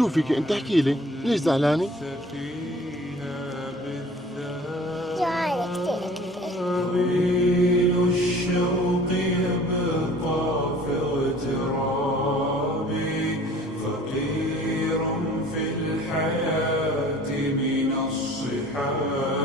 شو فيك انت؟ احكي لي ليش زعلانة؟ جوعانة كتير كتير. طويل الشوق يبقى في اغترابي، فقير في الحياة من الصحاب.